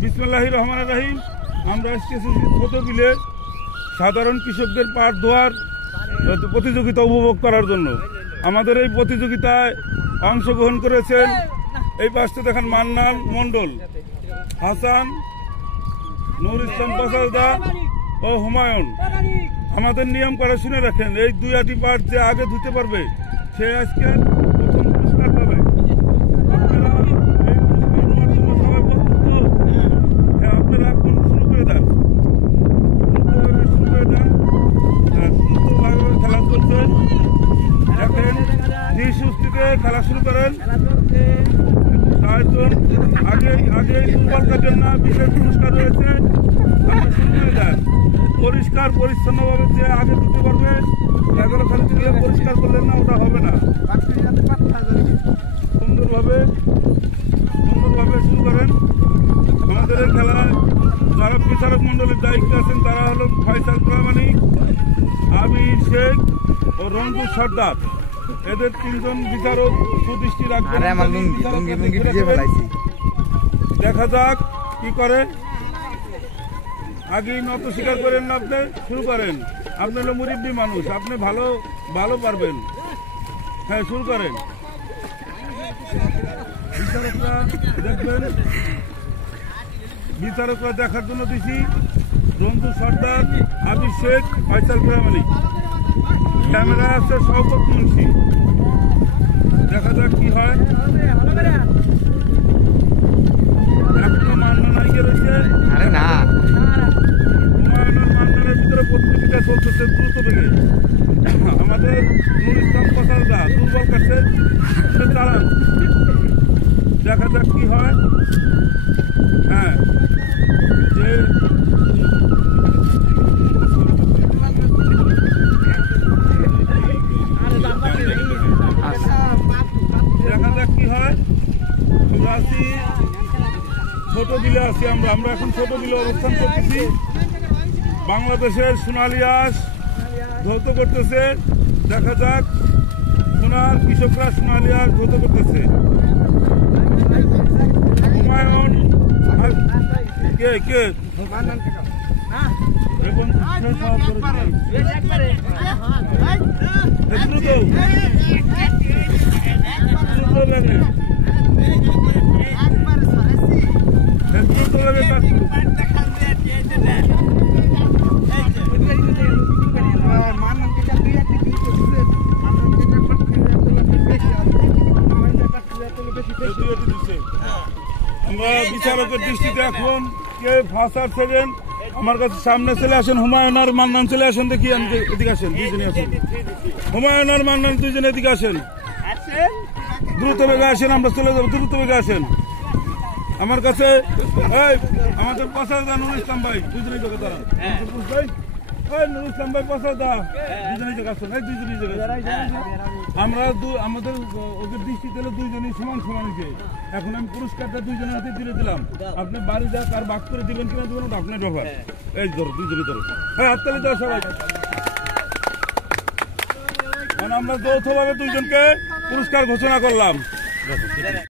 বিসমিল্লাহির রহমানির রহিম। আমরা এসেছি ছোট বিলে সাধারণ কৃষকদের পাট ধোয়ার প্রতিযোগিতা উপভোগ করার জন্য। আমাদের এই প্রতিযোগিতায় অংশগ্রহণ করেছেন এই পাশে দেখেন মান্নান মণ্ডল, হাসান, নুর ইসলাম পাসারদা ও হুমায়ুন। আমাদের নিয়ম করে শুনে রাখেন, এই দুই আটি পাট যে আগে ধুতে পারবে সে আজকে প্রথম পুরস্কার পাবে। আপনারা শুরু করে দেন, খেলা চলছে। দেখেন ধীর সুস্থিতে খেলা শুরু করেন। আগে ফুটবল কাটেন না, বিশেষ পুরস্কার রয়েছে। শুরু করে দেন পরিষ্কার পরিচ্ছন্নভাবে, যে আগে দিতে পারবে। এগুলো খালি দিলে পরিষ্কার করলেন না, ওটা হবে না। সুন্দরভাবে শুরু করেন। আমাদের এই খেলায় যারা বিচারক মন্ডলীর দায়িত্বে আছেন তারা হলো ফয়সাল প্রামাণিক, আবির শেখ ও রঞ্জু সর্দার। এদের তিনজন বিচারক সুদৃষ্টি রাখবেন। দেখা যাক কি করে। আগেই নত স্বীকার করেন না, আপনি শুরু করেন। আপনি হলো মুরিব্বি মানুষ, আপনি ভালো পারবেন। হ্যাঁ, শুরু করেন। বিচারকরা দেখবেন, বিচারকরা দেখার জন্য দিছি রঞ্জু সর্দার, আবির শেখ, ফয়সাল প্রামাণিক। ক্যামেরা আছে শওকত মুন্সি। দেখা যাক কি হয়। এখনো মান্না নাইকে রয়েছে। হুমায়ুনের মান্নানের ভিতরে প্রতিযোগিতা চলতেছে দ্রুত বেগে। আমাদের নুর ইসলাম পাসারদা দুর্বল কাছে চালান। দেখা যাক কি হয়। হ্যাঁ, যে দেখা যাক কি হয়। আমরা আছি ছোট বিলে আছি। আমরা এখন ছোট বিলে অবস্থান করতেছি। বাংলাদেশের সোনালী আঁশ ধৌত করতেছে। দেখা যাক, সোনার কৃষকরা সোনালী আঁশ ধৌত করতেছে। হুমায়ুন কে আমরা বিচারকের দৃষ্টিতে এখন কে ফার্স্ট আর সেকেন্ড আমার কাছে সামনে চলে আসেন। হুমায়ুন আর মান্নান চলে আসেন। দেখি এদিকে আসেন, দুইজনে আসেন। হুমায়ুন আর মান্নান দুইজনে এদিকে আসেন, দ্রুত বেগে আসেন। আমরা চলে যাবো, দ্রুত বেগে আসেন আমার কাছে। আমাদের পাসারদা নুর ইসলাম ভাই, দুইজনেই যোগে দাঁড়ান। নুর ইসলাম ভাই, পাসারদা, দুইজনেই যোগে আসেন। দুইজনেই যোগে আমরা আমাদের ওদের দৃষ্টিতে দুইজনই সমান হয়েছে। এখন আমি পুরস্কারটা দুইজনের হাতে তুলে দিলাম। আপনি বাড়ি যা তার ভাগ করে দিবেন কিনা দিবেন, ওটা আপনার ব্যাপার। এই ধরো, দুইজনই ধরো। হ্যাঁ, হাততালি দাও সবাই। আমরা যৌথভাবে দুইজনকে পুরস্কার ঘোষণা করলাম।